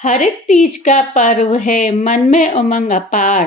हरित तीज का पर्व है, मन में उमंग अपार।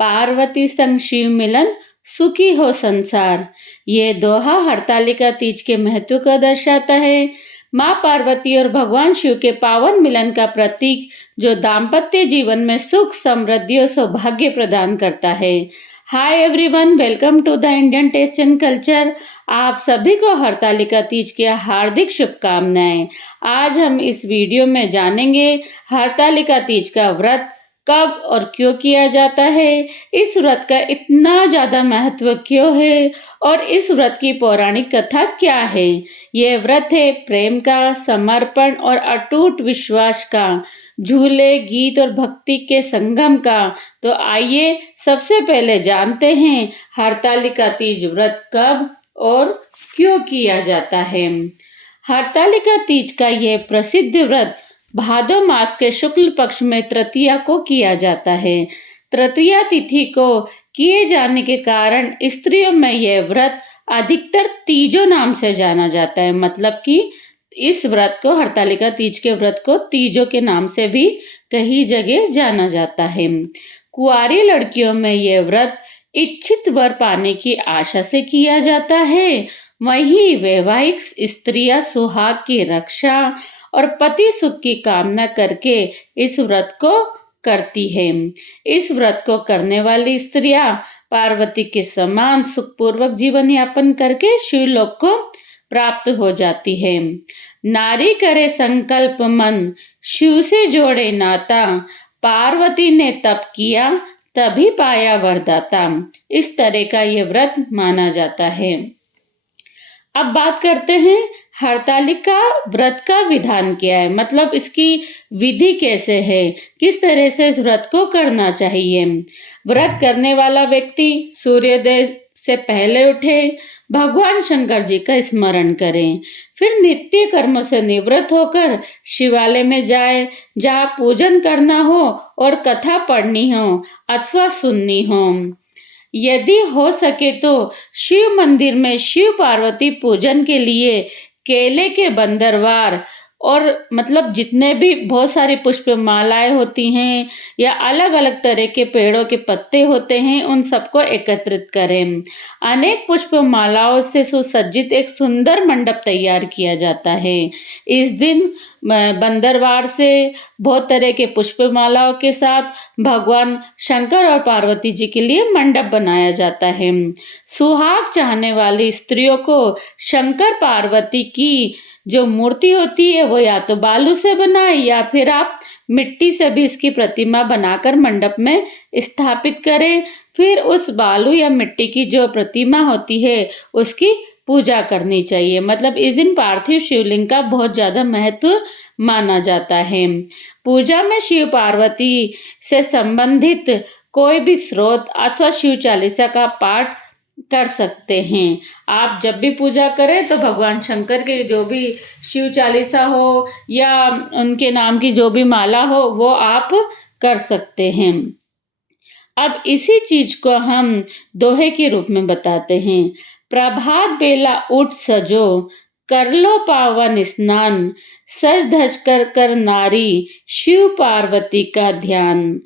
पार्वती संग शिव मिलन, सुखी हो संसार। ये दोहा हरतालिका तीज के महत्व को दर्शाता है। माँ पार्वती और भगवान शिव के पावन मिलन का प्रतीक, जो दाम्पत्य जीवन में सुख, समृद्धि और सौभाग्य प्रदान करता है। Hi everyone, welcome to the Indian taste and culture. आप सभी को हरतालिका तीज की हार्दिक शुभकामनाएं। आज हम इस वीडियो में जानेंगे हरतालिका तीज का व्रत कब और क्यों किया जाता है, इस व्रत का इतना ज़्यादा महत्व क्यों है और इस व्रत की पौराणिक कथा क्या है। यह व्रत है प्रेम का, समर्पण और अटूट विश्वास का, झूले, गीत और भक्ति के संगम का। तो आइए सबसे पहले जानते हैं हरतालिका तीज व्रत कब और क्यों किया जाता है। हरतालिका तीज का यह प्रसिद्ध व्रत भादो मास के शुक्ल पक्ष में तृतीया को किया जाता है। तृतीया तिथि को किए जाने के कारण स्त्रियों में यह व्रत अधिकतर तीजो नाम से जाना जाता है। मतलब कि इस व्रत को, हरतालिका तीज के व्रत को तीजों के नाम से भी कई जगह जाना जाता है। कुंवारी लड़कियों में यह व्रत इच्छित वर पाने की आशा से किया जाता है। वहीं वैवाहिक स्त्रियां सुहाग की रक्षा और पति सुख की कामना करके इस व्रत को करती है। इस व्रत को करने वाली स्त्रियां पार्वती के समान सुखपूर्वक जीवन यापन करके शिवलोक को प्राप्त हो जाती है। नारी करे संकल्प मन, शिव से जोड़े नाता। पार्वती ने तप किया, तभी पाया वरदाता। इस तरह का ये व्रत माना जाता है। अब बात करते हैं हरतालिका व्रत का विधान क्या है, मतलब इसकी विधि कैसे है, किस तरह से इस व्रत को करना चाहिए। व्रत करने वाला व्यक्ति सूर्योदय से पहले उठे, भगवान शंकर जी का स्मरण करें, फिर नित्य कर्म से निवृत्त होकर शिवालय में जाए, जहाँ पूजन करना हो और कथा पढ़नी हो अथवा सुननी हो। यदि हो सके तो शिव मंदिर में शिव पार्वती पूजन के लिए केले के बंदरवार और मतलब जितने भी बहुत सारी पुष्प मालाएं होती हैं या अलग अलग तरह के पेड़ों के पत्ते होते हैं, उन सबको एकत्रित करें। अनेक पुष्प मालाओं से सुसज्जित एक सुंदर मंडप तैयार किया जाता है। इस दिन बंदरवार से बहुत तरह के पुष्प मालाओं के साथ भगवान शंकर और पार्वती जी के लिए मंडप बनाया जाता है। सुहाग चाहने वाली स्त्रियों को शंकर पार्वती की जो मूर्ति होती है वो या तो बालू से बनाए या फिर आप मिट्टी से भी इसकी प्रतिमा बनाकर मंडप में स्थापित करें। फिर उस बालू या मिट्टी की जो प्रतिमा होती है उसकी पूजा करनी चाहिए। मतलब इस दिन पार्थिव शिवलिंग का बहुत ज्यादा महत्व माना जाता है। पूजा में शिव पार्वती से संबंधित कोई भी स्रोत अथवा शिव चालीसा का पाठ कर सकते हैं। आप जब भी पूजा करें तो भगवान शंकर के जो भी शिव चालीसा हो या उनके नाम की जो भी माला हो वो आप कर सकते हैं। अब इसी चीज को हम दोहे के रूप में बताते हैं। प्रभात बेला उठ सजो, कर लो पावन स्नान। सज धज कर नारी, शिव पार्वती का ध्यान।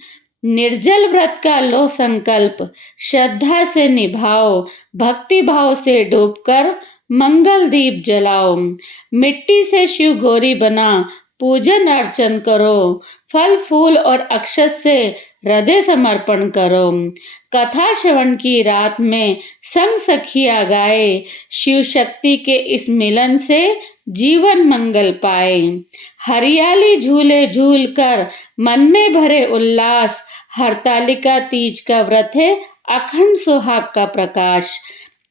निर्जल व्रत का लो संकल्प, श्रद्धा से निभाओ। भक्ति भाव से डूबकर मंगल दीप जलाओ। मिट्टी से शिव गौरी बना, पूजन अर्चन करो। फल फूल और अक्षत से हृदय समर्पण करो। कथा श्रवण की रात में संग सखिया गाए, शिव शक्ति के इस मिलन से जीवन मंगल पाए। हरियाली झूले झूल कर मन में भरे उल्लास। हरतालिका तीज का व्रत है अखंड सुहाग का प्रकाश।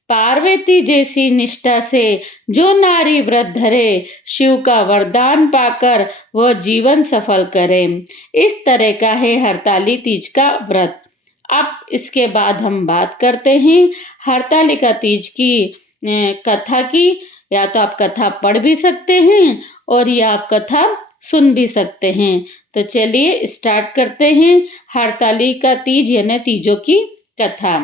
पार्वती जैसी निष्ठा से जो नारी व्रत धरे, शिव का वरदान पाकर वह जीवन सफल करे। इस तरह का है हरताली तीज का व्रत। अब इसके बाद हम बात करते हैं हरतालिका तीज की कथा की। या तो आप कथा पढ़ भी सकते हैं और या आप कथा सुन भी सकते हैं। तो चलिए स्टार्ट करते हैं हरतालिका तीज यानी तीजों की कथा।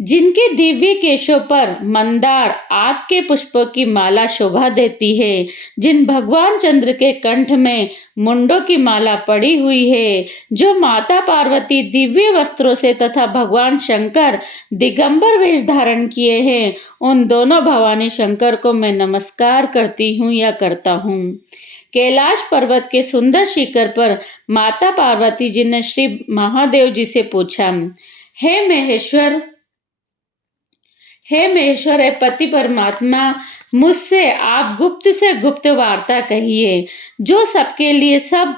जिनके दिव्य केशों पर मंदार आग के पुष्पों की माला शोभा देती है, जिन भगवान चंद्र के कंठ में मुंडों की माला पड़ी हुई है, जो माता पार्वती दिव्य वस्त्रों से तथा भगवान शंकर दिगंबर वेश धारण किए हैं, उन दोनों भवानी शंकर को मैं नमस्कार करती हूँ या करता हूँ। कैलाश पर्वत के सुंदर शिखर पर माता पार्वती जी ने श्री महादेव जी से पूछा, हे महेश्वर, हे पति परमात्मा, मुझसे आप गुप्त से गुप्त वार्ता कहिए, जो सबके लिए सब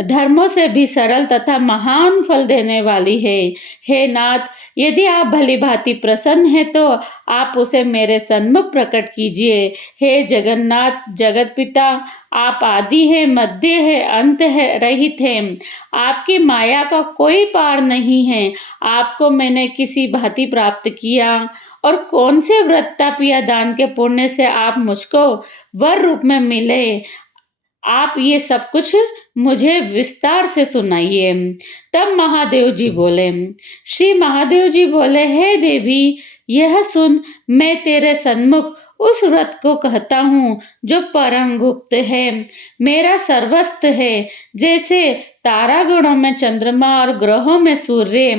धर्मों से भी सरल तथा महान फल देने वाली है। हे नाथ, यदि आप भली भांति प्रसन्न हैं तो आप उसे मेरे सन्मुख प्रकट कीजिए। हे जगन्नाथ जगत पिता, आप आदि है, मध्य है, अंत है, रहित हैं। आपकी माया का कोई पार नहीं है। आपको मैंने किसी भांति प्राप्त किया और कौन से व्रत तप या दान के पुण्य से आप मुझको वर रूप में मिले, आप ये सब कुछ मुझे विस्तार से सुनाइए। तब महादेव जी बोले, श्री महादेव जी बोले, हे देवी, यह सुन, मैं तेरे सन्मुख उस व्रत को कहता हूँ जो परम गुप्त है, मेरा सर्वस्व है। जैसे तारागणों में चंद्रमा और ग्रहों में सूर्य,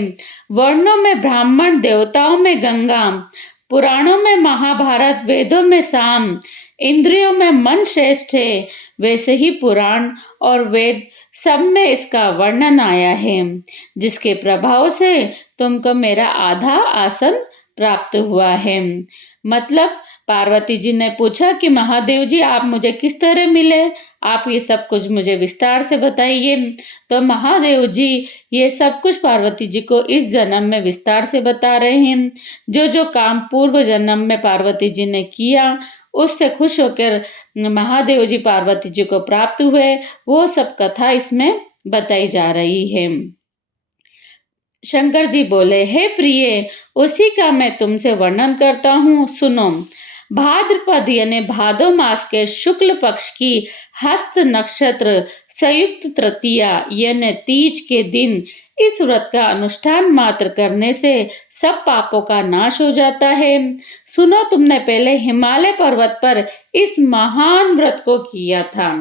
वर्णों में ब्राह्मण, देवताओं में गंगा, पुराणों में महाभारत, वेदों में साम, इंद्रियों में मन श्रेष्ठ है, वैसे ही पुराण और वेद सब में इसका वर्णन आया है, जिसके प्रभाव से तुमको मेरा आधा आसन प्राप्त हुआ है। मतलब पार्वती जी ने पूछा कि महादेव जी, आप मुझे किस तरह मिले, आप ये सब कुछ मुझे विस्तार से बताइए। तो महादेव जी ये सब कुछ पार्वती जी को इस जन्म में विस्तार से बता रहे हैं। जो जो काम पूर्व जन्म में पार्वती जी ने किया, उससे खुश होकर महादेव जी पार्वती जी को प्राप्त हुए, वो सब कथा इसमें बताई जा रही है। शंकर जी बोले, हे प्रिय, उसी का मैं तुमसे वर्णन करता हूँ, सुनो। भाद्रपद यानी भादो मास के शुक्ल पक्ष की हस्त नक्षत्र संयुक्त तृतीया यानी तीज के दिन इस व्रत का अनुष्ठान मात्र करने से सब पापों का नाश हो जाता है। सुनो, तुमने पहले हिमालय पर्वत पर इस महान व्रत को किया था।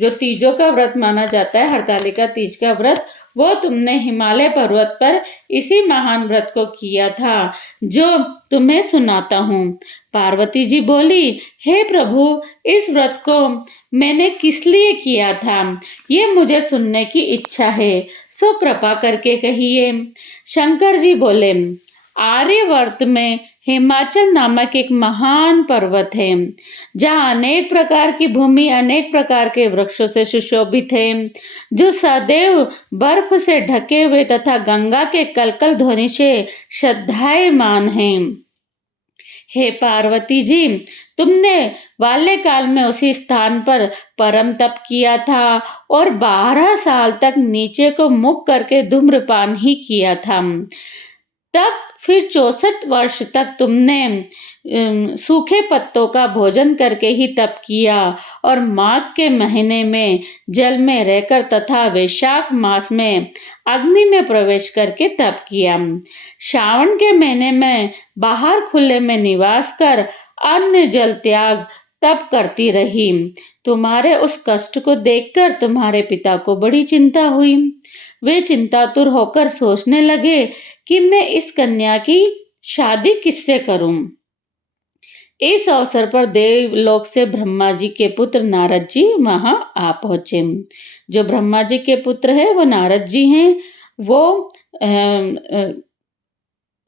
जो तीजों का व्रत माना जाता है, हरतालिका तीज का व्रत, वो तुमने हिमालय पर्वत पर इसी महान व्रत को किया था, जो तुम्हें सुनाता हूँ। पार्वती जी बोली, हे प्रभु, इस व्रत को मैंने किस लिए किया था, ये मुझे सुनने की इच्छा है, सो कृपा करके कहिए। शंकर जी बोले, आर्यवर्त में हिमाचल नामक एक महान पर्वत है, जहाँ अनेक प्रकार की भूमि अनेक प्रकार के वृक्षों से सुशोभित है, जो सदैव बर्फ से ढके हुए तथा गंगा के कलकल ध्वनि से श्रद्धायमान है। हे पार्वती जी, तुमने बाल्यकाल में उसी स्थान पर परम तप किया था और 12 साल तक नीचे को मुख करके धूम्रपान ही किया था। तब फिर 64 वर्ष तक तुमने सूखे पत्तों का भोजन करके ही तप किया और माघ के महीने में जल में रहकर तथा वैशाख मास में अग्नि में प्रवेश करके तप किया। श्रावण के महीने में बाहर खुले में निवास कर अन्न जल त्याग तप करती रही। तुम्हारे उस कष्ट को देखकर तुम्हारे पिता को बड़ी चिंता हुई। वे चिंतातुर होकर सोचने लगे कि मैं इस कन्या की शादी किससे करूं। इस अवसर पर देवलोक से ब्रह्मा जी के पुत्र नारद जी वहां आ पहुंचे। जो ब्रह्मा जी के पुत्र है वो नारद जी हैं। वो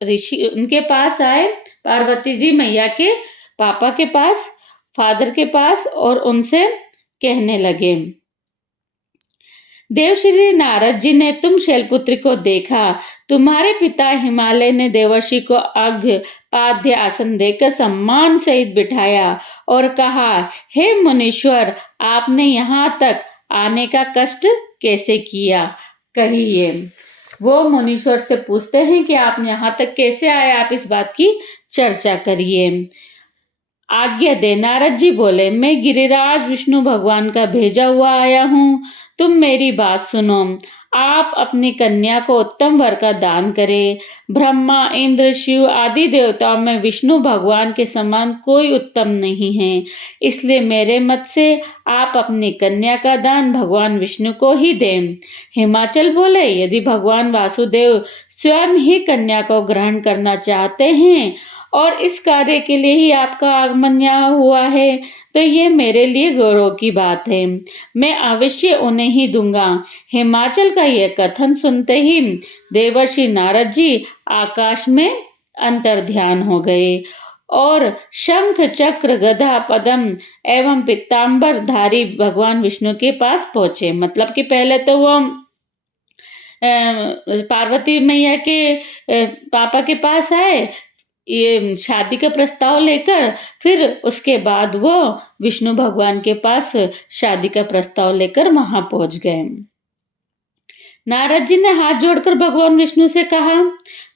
ऋषि उनके पास आए, पार्वती जी मैया के पापा के पास, फादर के पास, और उनसे कहने लगे, देवश्री नारद जी ने तुम शैलपुत्री को देखा। तुम्हारे पिता हिमालय ने देवर्षि को अर्घ्य पाद्य आसन देकर सम्मान सहित बिठाया और कहा, हे मुनीश्वर, आपने यहाँ तक आने का कष्ट कैसे किया, कहिए। वो मुनीश्वर से पूछते हैं कि आप यहाँ तक कैसे आए, आप इस बात की चर्चा करिए, आज्ञा दे। नारद जी बोले, मैं गिरिराज विष्णु भगवान का भेजा हुआ आया हूँ, तुम मेरी बात सुनो। आप अपनी कन्या को उत्तम वर का दान करें। ब्रह्मा, इंद्र, शिव आदि देवताओं में विष्णु भगवान के समान कोई उत्तम नहीं है, इसलिए मेरे मत से आप अपनी कन्या का दान भगवान विष्णु को ही दें। हिमाचल बोले, यदि भगवान वासुदेव स्वयं ही कन्या को ग्रहण करना चाहते हैं और इस कार्य के लिए ही आपका आगमन यहाँ हुआ है, तो ये मेरे लिए गौरव की बात है। मैं अवश्य उन्हें ही दूंगा। हिमाचल का यह कथन सुनते ही देवर्षि नारद जी आकाश में अंतर्ध्यान हो गए और शंख, चक्र, गदा, पद्म एवं पीताम्बर धारी भगवान विष्णु के पास पहुंचे। मतलब कि पहले तो वो पार्वती मैया के पापा के पास आए ये शादी का प्रस्ताव लेकर, फिर उसके बाद वो विष्णु भगवान के पास शादी का प्रस्ताव लेकर वहां पहुंच गए। नारद जी ने हाथ जोड़कर भगवान विष्णु से कहा,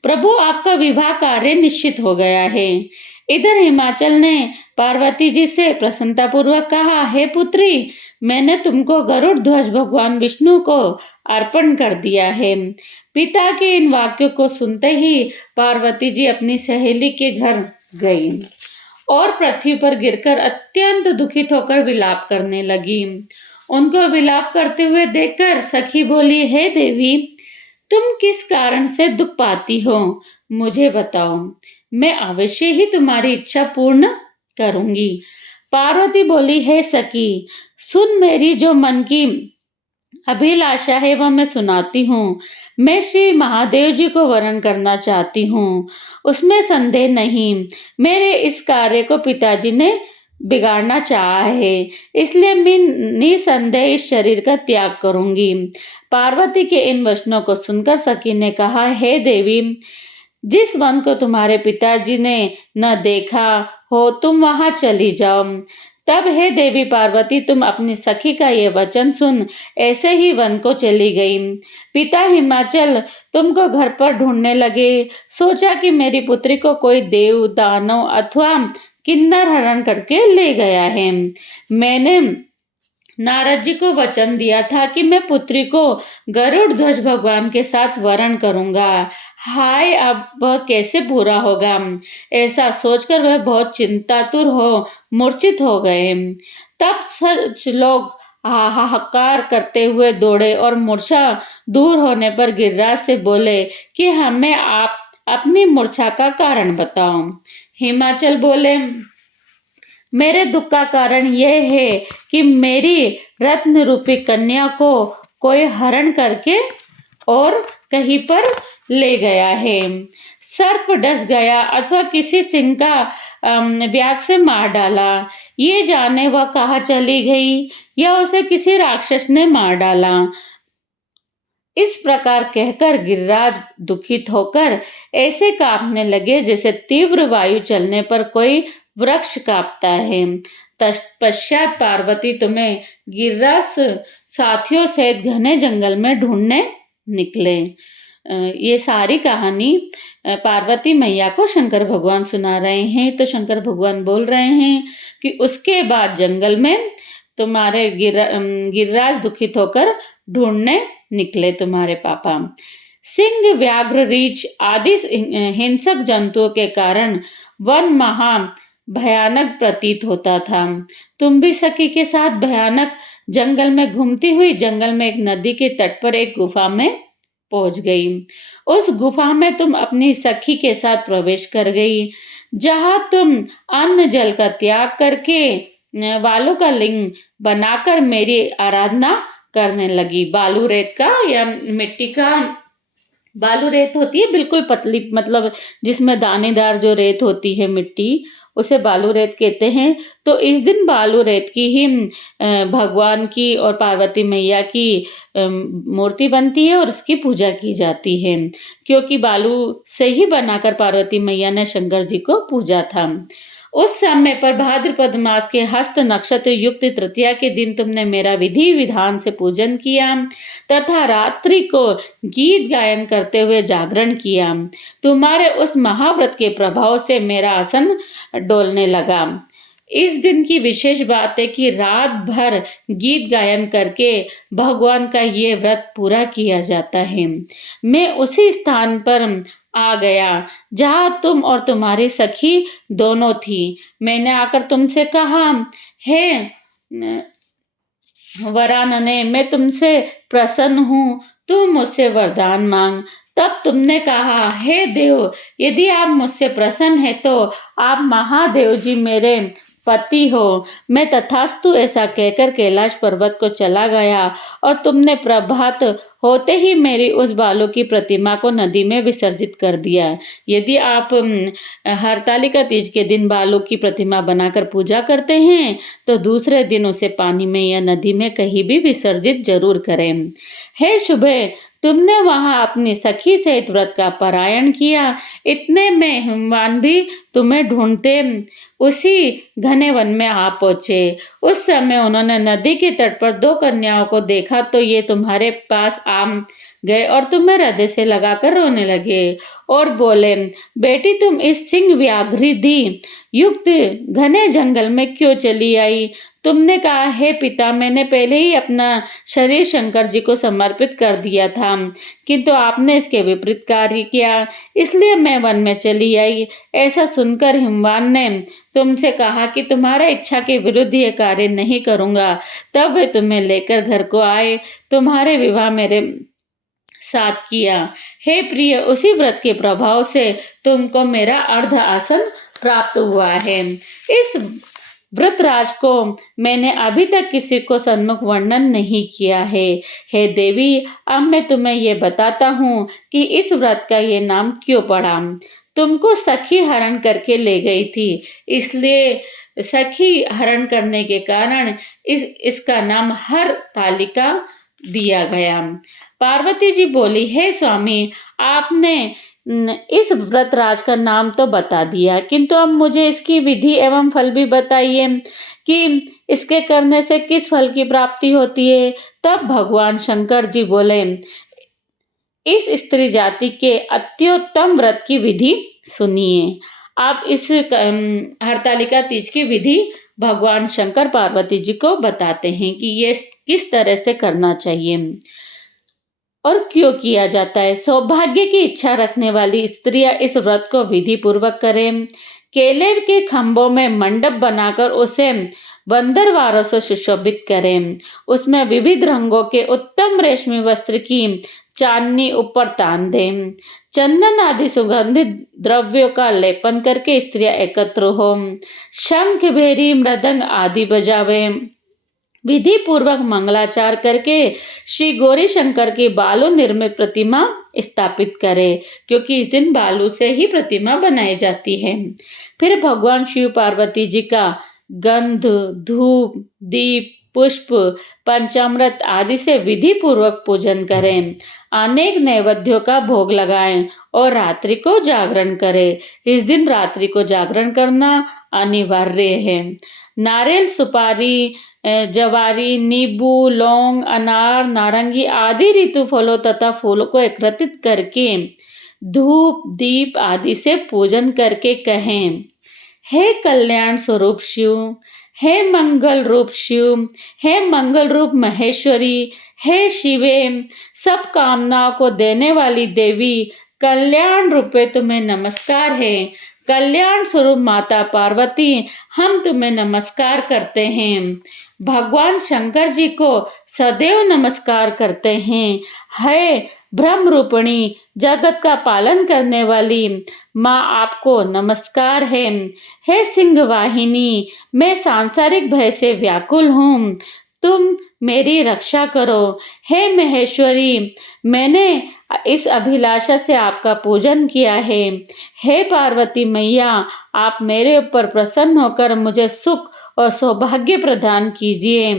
प्रभु आपका विवाह कार्य निश्चित हो गया है। इधर हिमाचल ने पार्वती जी से प्रसन्नतापूर्वक कहा, हे पुत्री, मैंने तुमको गरुड़ ध्वज भगवान विष्णु को अर्पण कर दिया है। पिता के इन वाक्यों को सुनते ही पार्वती जी अपनी सहेली के घर गई और पृथ्वी पर गिरकर अत्यंत दुखित होकर विलाप करने लगी। उनको विलाप करते हुए देखकर सखी बोली, हे देवी, तुम किस कारण से दुख पाती हो, मुझे बताओ, मैं अवश्य ही तुम्हारी इच्छा पूर्ण करूंगी। पार्वती बोली, हे सखी, सुन, मेरी जो मन की अभिलाषा है वह मैं सुनाती हूँ। मैं श्री महादेव जी को वरण करना चाहती हूँ, उसमें संदेह नहीं। मेरे इस कार्य को पिताजी ने बिगाड़ना चाहा है, इसलिए मैं निसंदेह इस शरीर का त्याग करूंगी। पार्वती के इन वचनों को सुनकर सखी ने कहा, हे देवी, जिस वन को तुम्हारे पिताजी ने न देखा हो तुम वहां चली जाओ। तब हे देवी पार्वती, तुम अपनी सखी का ये वचन सुन ऐसे ही वन को चली गई। पिता हिमाचल तुमको घर पर ढूंढने लगे। सोचा कि मेरी पुत्री को कोई देव, दानव अथवा किन्नर हरण करके ले गया है। मैंने नारद जी को वचन दिया था कि मैं पुत्री को गरुड़ ध्वज भगवान के साथ वरण करूंगा। हाय, अब वह कैसे पूरा होगा। ऐसा सोचकर वह बहुत चिंतातुर हो मूर्छित हो गए। तब सच लोग हाहाकार करते हुए दौड़े और मूर्छा दूर होने पर गिरिराज से बोले कि हमें आप अपनी मूर्छा का कारण बताओ। हिमाचल बोले, मेरे दुख का कारण यह है कि मेरी रत्न रूपी कन्या को कोई हरण करके और कहीं पर ले गया है। सर्प डस गया अथवा किसी सिंह का व्याग से मार डाला। ये जाने वह कहाँ चली गई या उसे किसी राक्षस ने मार डाला। इस प्रकार कहकर गिरिराज दुखित होकर ऐसे कांपने लगे जैसे तीव्र वायु चलने पर कोई वृक्ष कांपता है। तत्पश्चात पार्वती तुम्हें गिरिराज साथियों सहित घने जंगल में ढूंढने निकले। ये सारी कहानी पार्वती मैया को शंकर भगवान सुना रहे हैं। तो शंकर भगवान बोल रहे हैं कि उसके बाद जंगल में तुम्हारे गिरिराज दुखित होकर ढूंढने निकले तुम्हारे पापा। सिंह, व्याघ्र, रीछ आदि हिंसक जंतुओं के कारण वन महा भयानक प्रतीत होता था। तुम भी सखी के साथ भयानक जंगल में घूमती हुई जंगल में एक नदी के तट पर एक गुफा में पहुंच गई। उस गुफा में तुम अपनी सखी के साथ प्रवेश कर गई, जहां तुम अन्न जल का त्याग करके बालू का लिंग बनाकर मेरी आराधना करने लगी। बालू रेत का या मिट्टी का, बालू रेत होती है बिल्कुल पतली, मतलब जिसमें दानेदार जो रेत होती है मिट्टी, उसे बालू रेत कहते हैं। तो इस दिन बालू रेत की ही भगवान की और पार्वती मैया की मूर्ति बनती है और उसकी पूजा की जाती है, क्योंकि बालू से ही बनाकर पार्वती मैया ने शंकर जी को पूजा था। उस समय पर भाद्रपद मास के हस्त नक्षत्र युक्त तृतीया के दिन तुमने मेरा विधि विधान से पूजन किया तथा रात्रि को गीत गायन करते हुए जागरण किया। तुम्हारे उस महाव्रत के प्रभाव से मेरा आसन डोलने लगा। इस दिन की विशेष बात है कि रात भर गीत गायन करके भगवान का ये व्रत पूरा किया जाता है। मैं उसी स्थान पर आ गया जहाँ तुम और तुम्हारी सखी दोनों थी। मैंने आकर तुमसे कहा, हे वरानने, मैं तुमसे प्रसन्न हूँ, तुम मुझसे वरदान मांग। तब तुमने कहा, हे देव, यदि आप मुझसे प्रसन्न हैं तो आप महादेव जी मेरे पति हो। मैं तथास्तु ऐसा कहकर कैलाश पर्वत को चला गया और तुमने प्रभात होते ही मेरी उस बालू की प्रतिमा को नदी में विसर्जित कर दिया। यदि आप हरतालिका तीज के दिन बालू की प्रतिमा बनाकर पूजा करते हैं तो दूसरे दिन उसे पानी में या नदी में कहीं भी विसर्जित जरूर करें। हे शुभे, तुमने वहां अपनी सखी सहित व्रत का पारायण किया। इतने में हिमवान भी तुम्हें ढूंढते उसी घने वन में आ पहुंचे। उस समय उन्होंने नदी के तट पर 2 कन्याओं को देखा तो ये तुम्हारे पास आ गए और तुम्हें हृदय से लगाकर रोने लगे और बोले, बेटी, तुम इस सिंह व्याघ्रिधि युक्त घने जंगल में क्यों चली आई? तुमने कहा, हे पिता, मैंने पहले ही अपना शरीर शंकर जी को समर्पित कर दिया था, किंतु आपने इसके विपरीत कार्य किया, इसलिए मैं वन में चली आई। ऐसा सुनकर हिमवान ने तुमसे कहा कि तुम्हारा इच्छा के विरुद्ध ये कार्य नहीं करूंगा। तब वे तुम्हें लेकर घर को आए, तुम्हारे विवाह मेरे साथ किया। हे प्रिय, उसी व्रत के प्रभाव से तुमको मेरा अर्ध आसन प्राप्त हुआ है। इस व्रतराज को मैंने अभी तक किसी को सन्मुख वर्णन नहीं किया है। हे देवी, अब मैं तुम्हें ये बताता हूँ कि इस व्रत का ये नाम क्यों पड़ा। तुमको सखी हरण करके ले गई थी, इसलिए सखी हरण करने के कारण इसका नाम हरतालिका दिया गया। पार्वती जी बोली, हे स्वामी, आपने इस व्रतराज का नाम तो बता दिया, किंतु अब मुझे इसकी विधि एवं फल भी बताइए कि इसके करने से किस फल की प्राप्ति होती है। तब भगवान शंकर जी बोले, इस स्त्री जाति के अत्युत्तम व्रत की विधि सुनिए। आप इस हरतालिका तीज की विधि भगवान शंकर पार्वती जी को बताते हैं कि ये किस तरह से करना चाहिए और क्यों किया जाता है। सौभाग्य की इच्छा रखने वाली स्त्रियां इस व्रत को विधि पूर्वक करें। केले के खंभों में मंडप बनाकर उसे बंदरवारों से सुशोभित करें। उसमें विविध रंगों के उत्तम रेशमी वस्त्र की चांदनी ऊपर तान दें। चंदन आदि सुगंधित द्रव्यों का लेपन करके स्त्रियां एकत्र हो, शंख, भेरी, मृदंग आदि बजावे, विधि पूर्वक मंगलाचार करके श्री गौरी शंकर की बालू निर्मित प्रतिमा स्थापित करे, क्योंकि इस दिन बालू से ही प्रतिमा बनाई जाती है। फिर भगवान शिव पार्वती जी का गंध, धूप, दीप, पुष्प, पंचामृत आदि से विधि पूर्वक पूजन करें। अनेक नैवेद्यों का भोग लगाएं और रात्रि को जागरण करें। इस दिन रात्रि को जागरण करना अनिवार्य है। नारियल, सुपारी, जवारी, नींबू, लौंग, अनार, नारंगी आदि ऋतु फलों तथा फूलों को एकत्रित करके धूप, दीप आदि से पूजन करके कहें, हे कल्याण स्वरूप शिव, हे मंगल रूप शिव, हे मंगल रूप महेश्वरी, हे शिवे, सब कामनाओं को देने वाली देवी, कल्याण रूपे तुम्हें नमस्कार है। कल्याण स्वरूप माता पार्वती, हम तुम्हें नमस्कार करते हैं। भगवान शंकर जी को सदैव नमस्कार करते हैं। हे ब्रह्म रूपिणी, जगत का पालन करने वाली माँ, आपको नमस्कार है। हे सिंह वाहिनी, मैं सांसारिक भय से व्याकुल हूँ, तुम मेरी रक्षा करो। हे महेश्वरी, मैंने इस अभिलाषा से आपका पूजन किया है। हे पार्वती मैया, आप मेरे ऊपर प्रसन्न होकर मुझे सुख और सौभाग्य प्रदान कीजिए।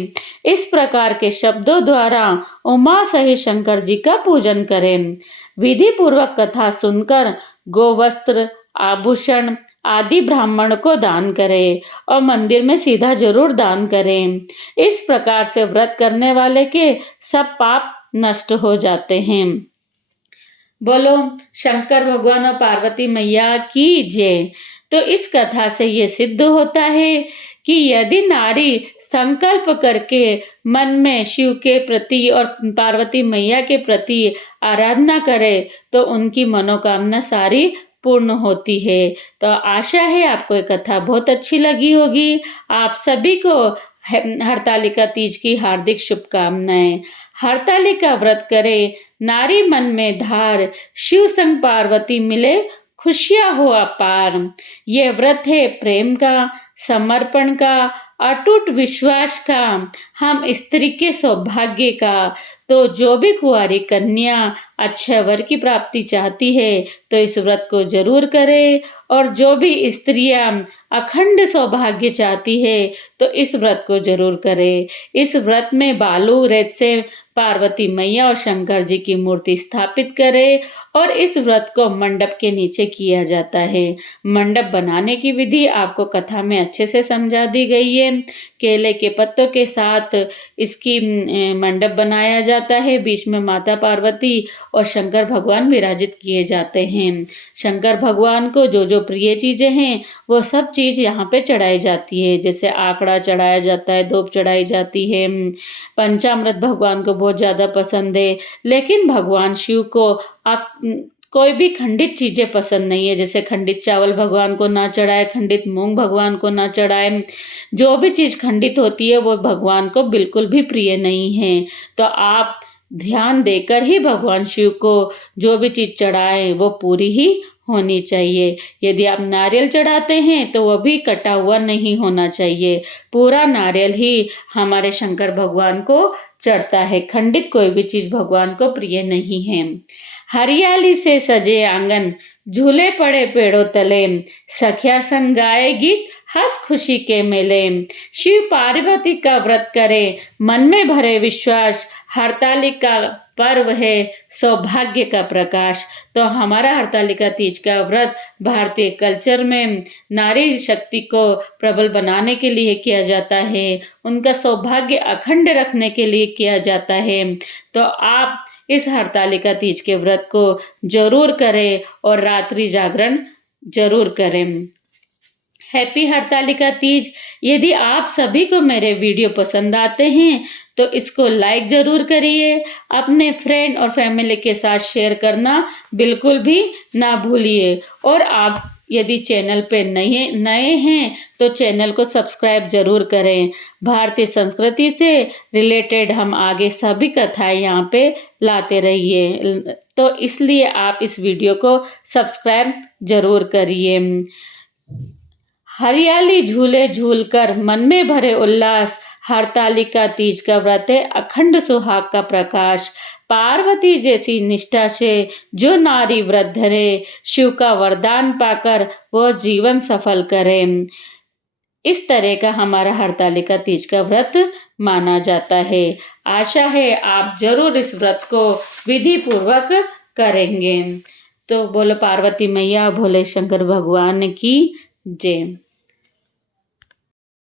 इस प्रकार के शब्दों द्वारा उमा सहित शंकर जी का पूजन करें। विधि पूर्वक कथा सुनकर गोवस्त्र, आभूषण आदि ब्राह्मण को दान करें और मंदिर में सीधा जरूर दान करें। इस प्रकार से व्रत करने वाले के सब पाप नष्ट हो जाते हैं। बोलो शंकर भगवान और पार्वती मैया की जय। तो इस कथा से ये सिद्ध होता है कि यदि नारी संकल्प करके मन में शिव के प्रति और पार्वती मैया के प्रति आराधना करे तो उनकी मनोकामना सारी पूर्ण होती है। तो आशा है आपको ये कथा बहुत अच्छी लगी होगी। आप सभी को हरतालिका तीज की हार्दिक शुभकामनाएं। हरतालिका व्रत करे, नारी मन में धार, शिव संग पार्वती मिले, खुशियां हो अपार। ये व्रत है प्रेम का, समर्पण का, अटूट विश्वास का, हम स्त्री के सौभाग्य का। तो जो भी कुंवारी कन्या अच्छे वर की प्राप्ति चाहती है तो इस व्रत को जरूर करे, और जो भी स्त्रियां अखंड सौभाग्य चाहती है तो इस व्रत को जरूर करे। इस व्रत में बालू रेत से पार्वती मैया और शंकर जी की मूर्ति स्थापित करे, और इस व्रत को मंडप के नीचे किया जाता है। मंडप बनाने की विधि आपको कथा में अच्छे से समझा दी गई है। केले के पत्तों के साथ इसकी मंडप बनाया जाता है। बीच में माता पार्वती और शंकर भगवान विराजित किए जाते हैं। शंकर भगवान को जो जो प्रिय चीजें हैं वो सब चीज यहाँ पे चढ़ाई जाती है। जैसे आंकड़ा चढ़ाया जाता है, धूप चढ़ाई जाती है, पंचामृत भगवान को बहुत ज्यादा पसंद है। लेकिन भगवान शिव को कोई भी खंडित चीजें पसंद नहीं है। जैसे खंडित चावल भगवान को ना चढ़ाए, खंडित मूंग भगवान को ना चढ़ाए। जो भी चीज खंडित होती है वो भगवान को बिल्कुल भी प्रिय नहीं है। तो आप ध्यान देकर ही भगवान शिव को जो भी चीज चढ़ाएं वो पूरी ही होनी चाहिए। यदि आप नारियल चढ़ाते हैं तो वह भी कटा हुआ नहीं होना चाहिए। पूरा नारियल ही हमारे शंकर भगवान को चढ़ता है। खंडित कोई भी चीज भगवान को प्रिय नहीं है। हरियाली से सजे आंगन, झूले पड़े पेड़ों तले, सखिया संग गाए गीत, हंस खुशी के मेले। शिव पार्वती का व्रत करे, मन में भरे विश्वास, हरतालिका पर्व है सौभाग्य का प्रकाश। तो हमारा हरतालिका तीज का व्रत भारतीय कल्चर में नारी शक्ति को प्रबल बनाने के लिए किया जाता है, उनका सौभाग्य अखंड रखने के लिए किया जाता है। तो आप इस हरतालिका तीज के व्रत को जरूर करें और रात्रि जागरण जरूर करें। हैप्पी हरतालिका तीज। यदि आप सभी को मेरे वीडियो पसंद आते हैं तो इसको लाइक ज़रूर करिए। अपने फ्रेंड और फैमिली के साथ शेयर करना बिल्कुल भी ना भूलिए। और आप यदि चैनल पे नए हैं तो चैनल को सब्सक्राइब जरूर करें। भारतीय संस्कृति से रिलेटेड हम आगे सभी कथाएं यहाँ पे लाते रहिए, तो इसलिए आप इस वीडियो को सब्सक्राइब जरूर करिए। हरियाली झूले झूल कर मन में भरे उल्लास, हरतालिका तीज का व्रत है अखंड सुहाग का प्रकाश। पार्वती जैसी निष्ठा से जो नारी व्रत धरे, शिव का वरदान पाकर वह जीवन सफल करे। इस तरह का हमारा हरतालिका तीज का व्रत माना जाता है। आशा है आप जरूर इस व्रत को विधि पूर्वक करेंगे। तो बोलो पार्वती मैया, भोले शंकर भगवान की जय।